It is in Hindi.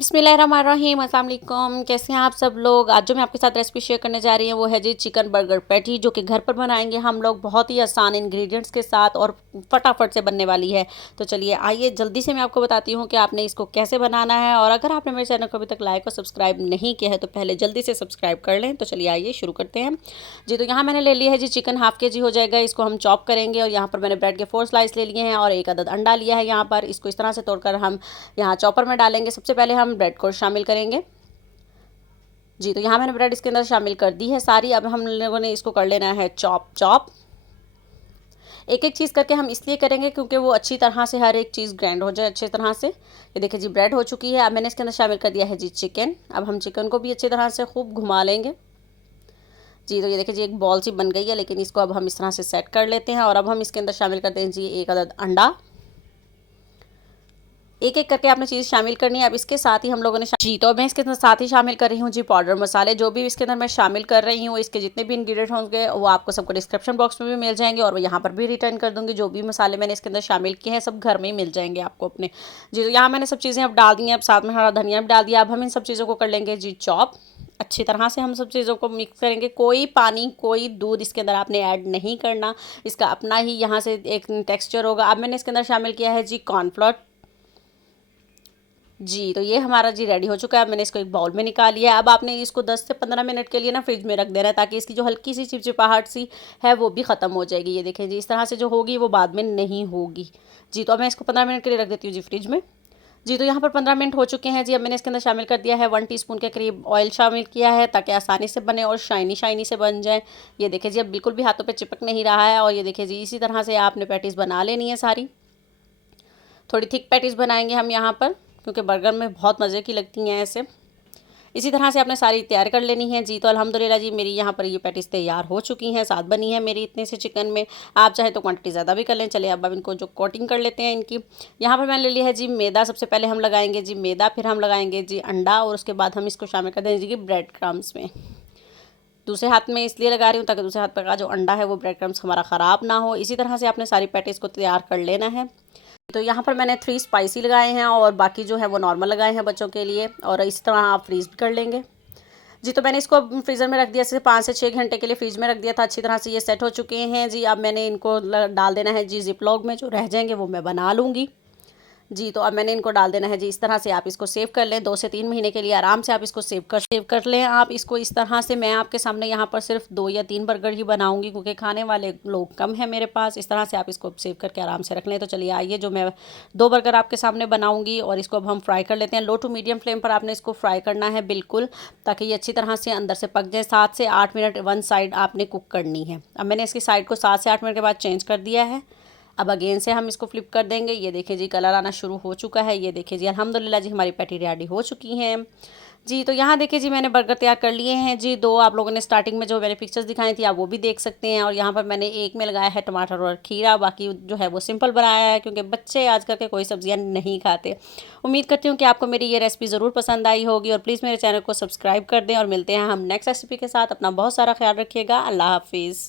बिस्मिल्लाहिर्रहमानिर्रहीम, अस्सलाम वालेकुम। कैसे हैं आप सब लोग। आज जो मैं आपके साथ रेसिपी शेयर करने जा रही हूँ वो है जी चिकन बर्गर पैटी, जो कि घर पर बनाएंगे हम लोग बहुत ही आसान इंग्रेडिएंट्स के साथ और फटाफट से बनने वाली है। तो चलिए आइए जल्दी से मैं आपको बताती हूँ कि आपने इसको कैसे बनाना है। और अगर आपने मेरे चैनल को अभी तक लाइक और सब्सक्राइब नहीं किया है तो पहले जल्दी से सब्सक्राइब कर लें। तो चलिए आइए शुरू करते हैं जी। तो यहाँ मैंने ले लिया है जी चिकन, हाफ के जी हो जाएगा। इसको हम चॉप करेंगे। और यहाँ पर मैंने ब्रेड के 4 स्लाइस ले लिए हैं और एक अदद अंडा लिया है। यहाँ पर इसको इस तरह से तोड़कर हम यहाँ चॉपर में डालेंगे। सबसे पहले हम ब्रेड को शामिल करेंगे जी। तो यहाँ मैंने ब्रेड इसके अंदर शामिल कर दी है सारी। अब हम लोगों ने इसको कर लेना है चॉप चॉप। एक एक चीज़ करके हम इसलिए करेंगे क्योंकि वो अच्छी तरह से हर एक चीज़ ग्राइंड हो जाए अच्छी तरह से। ये देखिए जी ब्रेड हो चुकी है। अब मैंने इसके अंदर शामिल कर दिया है जी चिकन। अब हम चिकन को भी अच्छी तरह से खूब घुमा लेंगे जी। तो ये देखिए जी एक बॉल सी बन गई है, लेकिन इसको अब हम इस तरह से सेट कर लेते हैं। और अब हम इसके अंदर शामिल करते हैं जी एक अदद अंडा। एक एक करके आपने चीज़ शामिल करनी है। अब इसके साथ ही हम लोगों ने जी, तो मैं इसके अंदर साथ ही शामिल कर रही हूँ जी पाउडर मसाले। जो भी इसके अंदर मैं शामिल कर रही हूँ, इसके जितने भी इंग्रेडिएंट होंगे वो आपको सबको डिस्क्रिप्शन बॉक्स में भी मिल जाएंगे और यहाँ पर भी रिटर्न कर दूँगी। जो भी मसाले मैंने इसके अंदर शामिल किए हैं सब घर में ही मिल जाएंगे आपको अपने जी। तो यहाँ मैंने सब चीज़ें अब डाल दी हैं। अब साथ में हरा धनिया भी डाल दिया। अब हम इन सब चीज़ों को कर लेंगे जी चॉप। अच्छी तरह से हम सब चीज़ों को मिक्स करेंगे। कोई पानी कोई दूध इसके अंदर आपने ऐड नहीं करना। इसका अपना ही यहाँ से एक टेक्सचर होगा। अब मैंने इसके अंदर शामिल किया है जी कॉर्नफ्लोर जी। तो ये हमारा जी रेडी हो चुका है। मैंने इसको एक बाउल में निकाल लिया है। अब आपने इसको 10 से 15 मिनट के लिए ना फ्रिज में रख देना है, ताकि इसकी जो हल्की सी चिपचिपाहट सी है वो भी ख़त्म हो जाएगी। ये देखें जी इस तरह से जो होगी वो बाद में नहीं होगी जी। तो अब मैं इसको 15 मिनट के लिए रख देती हूँ जी फ्रिज में जी। तो यहाँ पर 15 मिनट हो चुके हैं जी। अब मैंने इसके अंदर शामिल कर दिया है 1 टीस्पून के करीब ऑयल शामिल किया है, ताकि आसानी से बने और शाइनी शाइनी से बन जाए। ये देखिए जी अब बिल्कुल भी हाथों पे चिपक नहीं रहा है। और ये देखिए जी इसी तरह से आपने पैटीज़ बना लेनी है सारी। थोड़ी थिक पैटीज़ बनाएंगे हम यहाँ पर, क्योंकि बर्गर में बहुत मज़े की लगती हैं ऐसे। इसी तरह से आपने सारी तैयार कर लेनी है जी। तो अल्हम्दुलिल्लाह जी मेरी यहाँ पर ये पैटीज़ तैयार हो चुकी हैं, साथ बनी है मेरी इतने से चिकन में। आप चाहे तो क्वांटिटी ज़्यादा भी कर लें। चलिए अब इनको जो कोटिंग कर लेते हैं इनकी। यहाँ पर मैंने ले लिया है जी मैदा। सबसे पहले हम लगाएंगे जी मैदा, फिर हम लगाएंगे जी अंडा और उसके बाद हम इसको शामिल कर देंगे जी ब्रेड क्रम्स में। दूसरे हाथ में इसलिए लगा रही हूँ ताकि दूसरे हाथ पर का जो अंडा है वो ब्रेड क्रम्स हमारा ख़राब ना हो। इसी तरह से आपने सारी पैटीज़ को तैयार कर लेना है। तो यहाँ पर मैंने 3 स्पाइसी लगाए हैं और बाकी जो है वो नॉर्मल लगाए हैं बच्चों के लिए। और इस तरह आप फ्रीज़ भी कर लेंगे जी। तो मैंने इसको फ्रीज़र में रख दिया, जैसे 5 से 6 घंटे के लिए फ्रीज में रख दिया था। अच्छी तरह से ये सेट हो चुके हैं जी। अब मैंने इनको डाल देना है जी जिप लॉग में। जो रह जाएंगे वो मैं बना लूँगी जी। तो अब मैंने इनको डाल देना है जी। इस तरह से आप इसको सेव कर लें 2 से 3 महीने के लिए आराम से आप इसको सेव कर लें आप इसको इस तरह से। मैं आपके सामने यहाँ पर सिर्फ 2 या 3 बर्गर ही बनाऊंगी, क्योंकि खाने वाले लोग कम हैं मेरे पास। इस तरह से आप इसको सेव करके आराम से रख लें। तो चलिए आइए जो मैं 2 बर्गर आपके सामने बनाऊंगी और इसको अब हम फ्राई कर लेते हैं। लो टू मीडियम फ्लेम पर आपने इसको फ्राई करना है बिल्कुल, ताकि ये अच्छी तरह से अंदर से पक जाए। 7 से 8 मिनट वन साइड आपने कुक करनी है। अब मैंने इसकी साइड को 7 से 8 मिनट के बाद चेंज कर दिया है। अब अगेन से हम इसको फ्लिप कर देंगे। ये देखिए जी कलर आना शुरू हो चुका है। ये देखिए जी अल्हम्दुलिल्लाह जी हमारी पैटी रेडी हो चुकी हैं जी। तो यहाँ देखिए जी मैंने बर्गर तैयार कर लिए हैं जी। 2 आप लोगों ने स्टार्टिंग में जो मैंने पिक्चर्स दिखाई थी आप वो भी देख सकते हैं। और यहाँ पर मैंने एक में लगाया है टमाटर और खीरा, बाकी जो है वो सिंपल बनाया है, क्योंकि बच्चे आजकल के कोई सब्जियाँ नहीं खाते। उम्मीद करती हूँ कि आपको मेरी ये रेसिपी ज़रूर पसंद आई होगी। और प्लीज़ मेरे चैनल को सब्सक्राइब कर दें और मिलते हैं हम नेक्स्ट रेसिपी के साथ। अपना बहुत सारा ख्याल रखिएगा। अल्लाह हाफिज़।